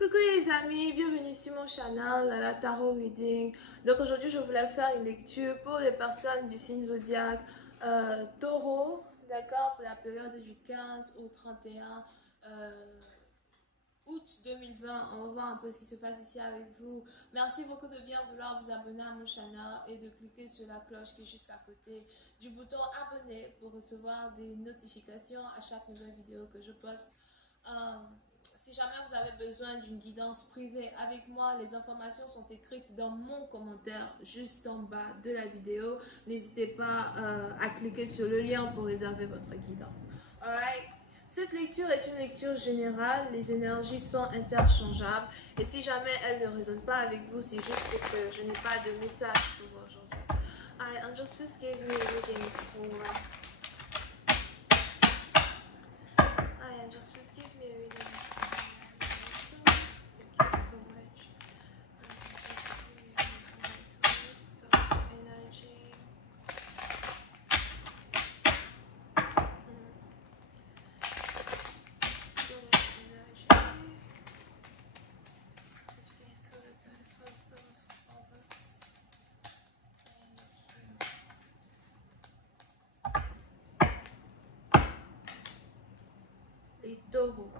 Coucou les amis, bienvenue sur mon channel, la Tarot Reading. Donc aujourd'hui je voulais faire une lecture pour les personnes du signe zodiaque Taureau, d'accord, pour la période du 15 au 31 août 2020. On va voir un peu ce qui se passe ici avec vous. Merci beaucoup de bien vouloir vous abonner à mon channel et de cliquer sur la cloche qui est juste à côté du bouton abonner pour recevoir des notifications à chaque nouvelle vidéo que je poste. Si jamais vous avez besoin d'une guidance privée avec moi, les informations sont écrites dans mon commentaire juste en bas de la vidéo. N'hésitez pas à cliquer sur le lien pour réserver votre guidance. Alright. Cette lecture est une lecture générale, les énergies sont interchangeables et si jamais elles ne résonnent pas avec vous, c'est juste que je n'ai pas de message pour vous aujourd'hui. Alright, and just please give me a reading for... Alright, just please give me a reading. Thank you so much. Energy. Les taureaux.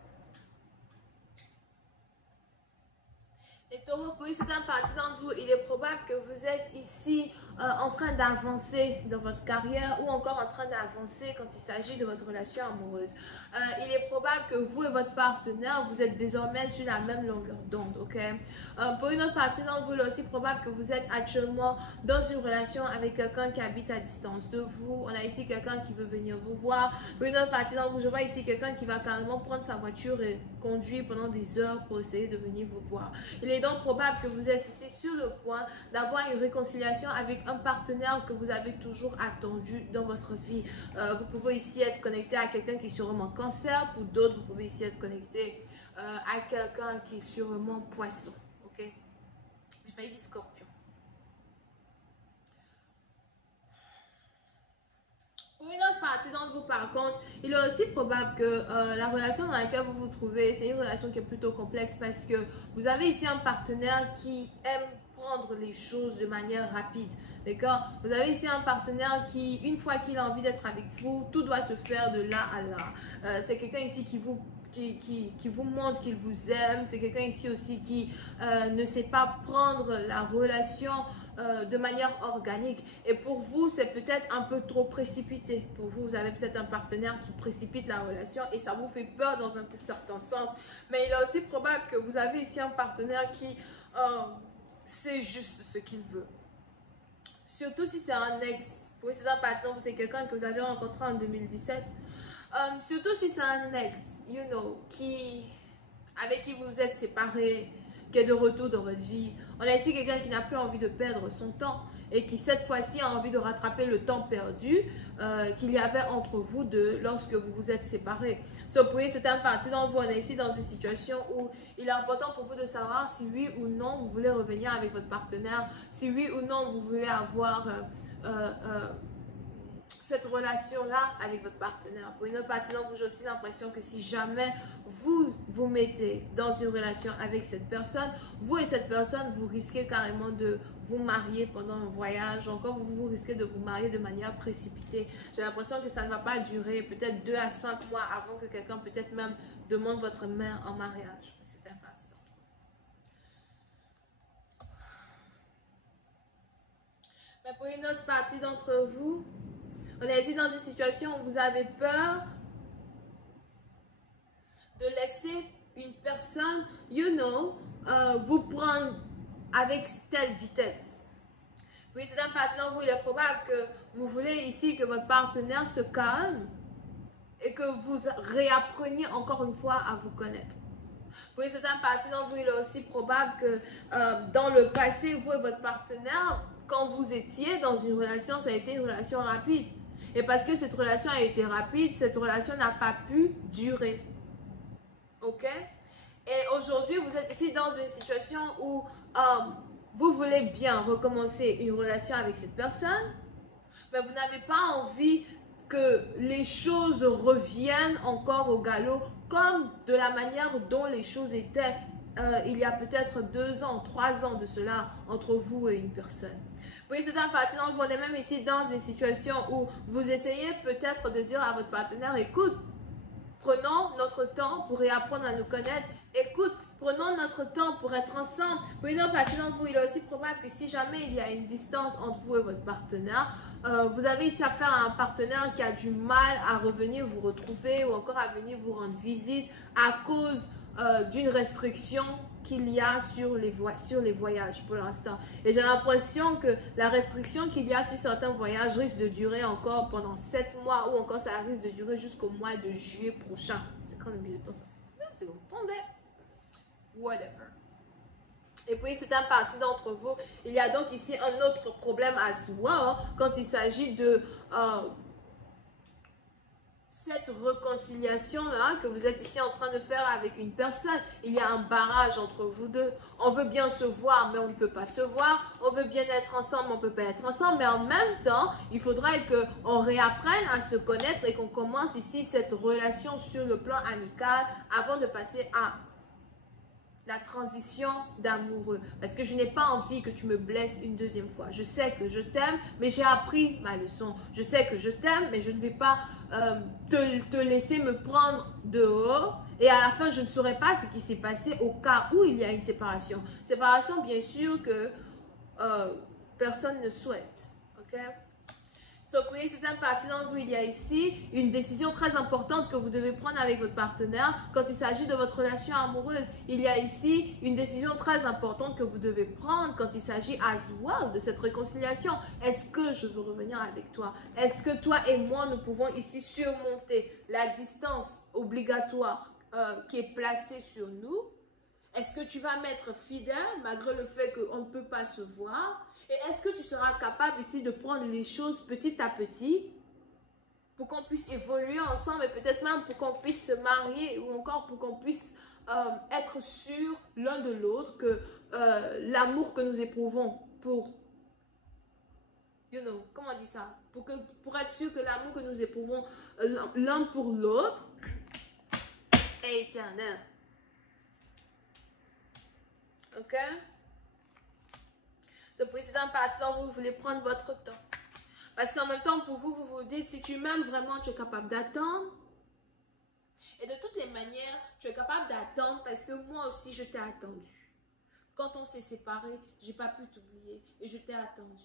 Les taureaux, pour certaines parties d'entre vous, il est probable que vous êtes ici en train d'avancer dans votre carrière ou encore en train d'avancer quand il s'agit de votre relation amoureuse. Il est probable que vous et votre partenaire, vous êtes désormais sur la même longueur d'onde, ok? Pour une autre partie d'entre vous, il est aussi probable que vous êtes actuellement dans une relation avec quelqu'un qui habite à distance de vous. On a ici quelqu'un qui veut venir vous voir. Pour une autre partie d'entre vous, je vois ici quelqu'un qui va carrément prendre sa voiture et conduire pendant des heures pour essayer de venir vous voir. Il est donc probable que vous êtes ici sur le point d'avoir une réconciliation avec un partenaire que vous avez toujours attendu dans votre vie. Vous pouvez ici être connecté à quelqu'un qui est sûrement Cancer. Pour d'autres, vous pouvez ici être connecté à quelqu'un qui est sûrement Poisson. Ok? J'ai failli dire Scorpion. Pour une autre partie d'entre vous, par contre, il est aussi probable que la relation dans laquelle vous vous trouvez, c'est une relation qui est plutôt complexe parce que vous avez ici un partenaire qui aime prendre les choses de manière rapide. D'accord? Vous avez ici un partenaire qui, une fois qu'il a envie d'être avec vous, tout doit se faire de là à là. C'est quelqu'un ici qui vous montre qu'il vous aime. C'est quelqu'un ici aussi qui ne sait pas prendre la relation de manière organique. Et pour vous, c'est peut-être un peu trop précipité. Pour vous, vous avez peut-être un partenaire qui précipite la relation et ça vous fait peur dans un certain sens. Mais il est aussi probable que vous avez ici un partenaire qui sait juste ce qu'il veut. Surtout si c'est un ex. Pour ça, par exemple, c'est quelqu'un que vous avez rencontré en 2017. Surtout si c'est un ex, you know, avec qui vous vous êtes séparés, qui est de retour dans votre vie. On a ici quelqu'un qui n'a plus envie de perdre son temps et qui cette fois-ci a envie de rattraper le temps perdu qu'il y avait entre vous deux lorsque vous vous êtes séparés. So, pour certaines parties d'entre vous, on est ici dans une situation où il est important pour vous de savoir si oui ou non vous voulez revenir avec votre partenaire, si oui ou non vous voulez avoir cette relation-là avec votre partenaire. Pour une autre partie d'entre vous, j'ai aussi l'impression que si jamais vous vous mettez dans une relation avec cette personne, vous et cette personne, vous risquez carrément de vous marier pendant un voyage. Encore, vous risquez de vous marier de manière précipitée. J'ai l'impression que ça ne va pas durer peut-être 2 à 5 mois avant que quelqu'un peut-être même demande votre main en mariage. C'est un parti d'entre vous. Mais pour une autre partie d'entre vous, on est ici dans une situation où vous avez peur de laisser une personne, you know, vous prendre avec telle vitesse. Oui, c'est un parti d'entre vous, il est probable que vous voulez ici que votre partenaire se calme et que vous réappreniez encore une fois à vous connaître. Oui, c'est un parti d'entre vous, il est aussi probable que dans le passé, vous et votre partenaire, quand vous étiez dans une relation, ça a été une relation rapide. Et parce que cette relation a été rapide, cette relation n'a pas pu durer. Ok? Et aujourd'hui, vous êtes ici dans une situation où vous voulez bien recommencer une relation avec cette personne, mais vous n'avez pas envie que les choses reviennent encore au galop comme de la manière dont les choses étaient il y a peut-être 2 ans, 3 ans de cela entre vous et une personne. Oui, c'est un partenaire, on est même ici dans une situation où vous essayez peut-être de dire à votre partenaire, écoute, prenons notre temps pour réapprendre à nous connaître. Écoute, prenons notre temps pour être ensemble. Pour une autre partie d'entre vous, il est aussi probable que si jamais il y a une distance entre vous et votre partenaire, vous avez ici affaire à un partenaire qui a du mal à revenir vous retrouver ou encore à venir vous rendre visite à cause d'une restriction qu'il y a sur les voyages pour l'instant. Et j'ai l'impression que la restriction qu'il y a sur certains voyages risque de durer encore pendant 7 mois ou encore ça risque de durer jusqu'au mois de juillet prochain. C'est quand même de temps ça c'est bon. Whatever. Et puis, c'est un parti d'entre vous. Il y a donc ici un autre problème as well quand il s'agit de cette réconciliation-là que vous êtes ici en train de faire avec une personne. Il y a un barrage entre vous deux. On veut bien se voir, mais on ne peut pas se voir. On veut bien être ensemble, mais on ne peut pas être ensemble. Mais en même temps, il faudrait qu'on réapprenne à se connaître et qu'on commence ici cette relation sur le plan amical avant de passer à la transition d'amoureux. Parce que je n'ai pas envie que tu me blesses une deuxième fois. Je sais que je t'aime, mais j'ai appris ma leçon. Je sais que je t'aime, mais je ne vais pas te laisser me prendre dehors. Et à la fin, je ne saurais pas ce qui s'est passé au cas où il y a une séparation. Séparation, bien sûr, que personne ne souhaite. Ok? Donc, oui, c'est un parti d'entre vous. Il y a ici une décision très importante que vous devez prendre avec votre partenaire quand il s'agit de votre relation amoureuse. Il y a ici une décision très importante que vous devez prendre quand il s'agit as well de cette réconciliation. Est-ce que je veux revenir avec toi? Est-ce que toi et moi, nous pouvons ici surmonter la distance obligatoire qui est placée sur nous? Est-ce que tu vas m'être fidèle malgré le fait qu'on ne peut pas se voir? Et est-ce que tu seras capable ici de prendre les choses petit à petit pour qu'on puisse évoluer ensemble et peut-être même pour qu'on puisse se marier ou encore pour qu'on puisse être sûr l'un de l'autre que l'amour que nous éprouvons pour, comment on dit ça? Pour être sûr que l'amour que nous éprouvons l'un pour l'autre est éternel. Ok? Donc, c'est un parti dont vous voulez prendre votre temps. Parce qu'en même temps, pour vous, vous vous dites, si tu m'aimes vraiment, tu es capable d'attendre. Et de toutes les manières, tu es capable d'attendre parce que moi aussi, je t'ai attendu. Quand on s'est séparés, je n'ai pas pu t'oublier et je t'ai attendu.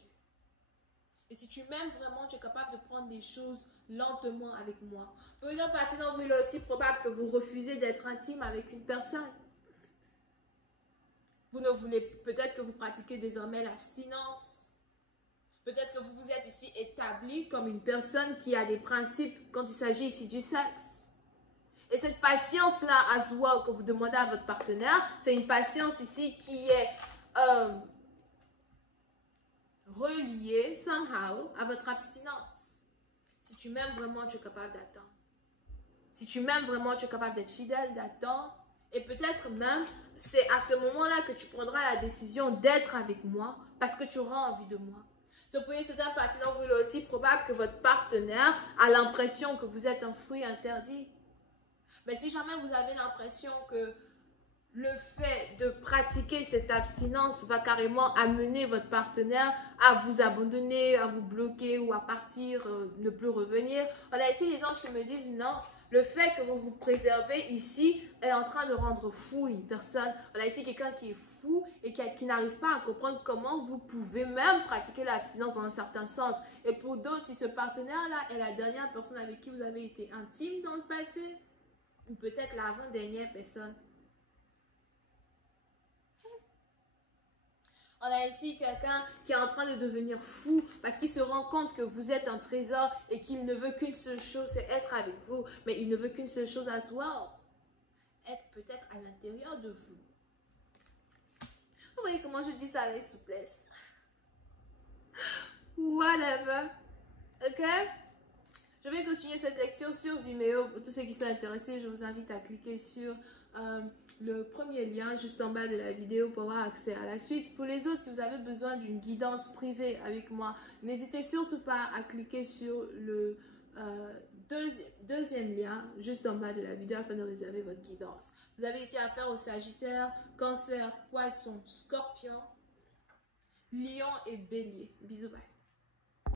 Et si tu m'aimes vraiment, tu es capable de prendre les choses lentement avec moi. Pour une autre partie d'entre vous, il est aussi probable que vous refusez d'être intime avec une personne. Vous ne voulez, peut-être que vous pratiquez désormais l'abstinence. Peut-être que vous vous êtes ici établi comme une personne qui a des principes quand il s'agit ici du sexe. Et cette patience-là, as well, que vous demandez à votre partenaire, c'est une patience ici qui est reliée, somehow, à votre abstinence. Si tu m'aimes vraiment, tu es capable d'attendre. Si tu m'aimes vraiment, tu es capable d'être fidèle, d'attendre. Et peut-être même, c'est à ce moment-là que tu prendras la décision d'être avec moi parce que tu auras envie de moi. Pour certains parties d'entre vous, il est aussi probable que votre partenaire a l'impression que vous êtes un fruit interdit. Mais si jamais vous avez l'impression que le fait de pratiquer cette abstinence va carrément amener votre partenaire à vous abandonner, à vous bloquer ou à partir, ne plus revenir, on a ici des anges qui me disent non. Le fait que vous vous préservez ici est en train de rendre fou une personne. On a ici quelqu'un qui est fou et qui n'arrive pas à comprendre comment vous pouvez même pratiquer l'abstinence dans un certain sens. Et pour d'autres, si ce partenaire-là est la dernière personne avec qui vous avez été intime dans le passé, ou peut-être l'avant-dernière personne. On a ici quelqu'un qui est en train de devenir fou parce qu'il se rend compte que vous êtes un trésor et qu'il ne veut qu'une seule chose, c'est être avec vous. Mais il ne veut qu'une seule chose as well. Être peut-être à l'intérieur de vous. Vous voyez comment je dis ça avec souplesse. Whatever. Ok? Je vais continuer cette lecture sur Vimeo. Pour tous ceux qui sont intéressés, je vous invite à cliquer sur le premier lien juste en bas de la vidéo pour avoir accès à la suite. Pour les autres, si vous avez besoin d'une guidance privée avec moi, n'hésitez surtout pas à cliquer sur le deuxième lien, juste en bas de la vidéo afin de réserver votre guidance. Vous avez ici affaire au Sagittaire, Cancer, Poisson, Scorpion, Lion et Bélier. Bisous, bye.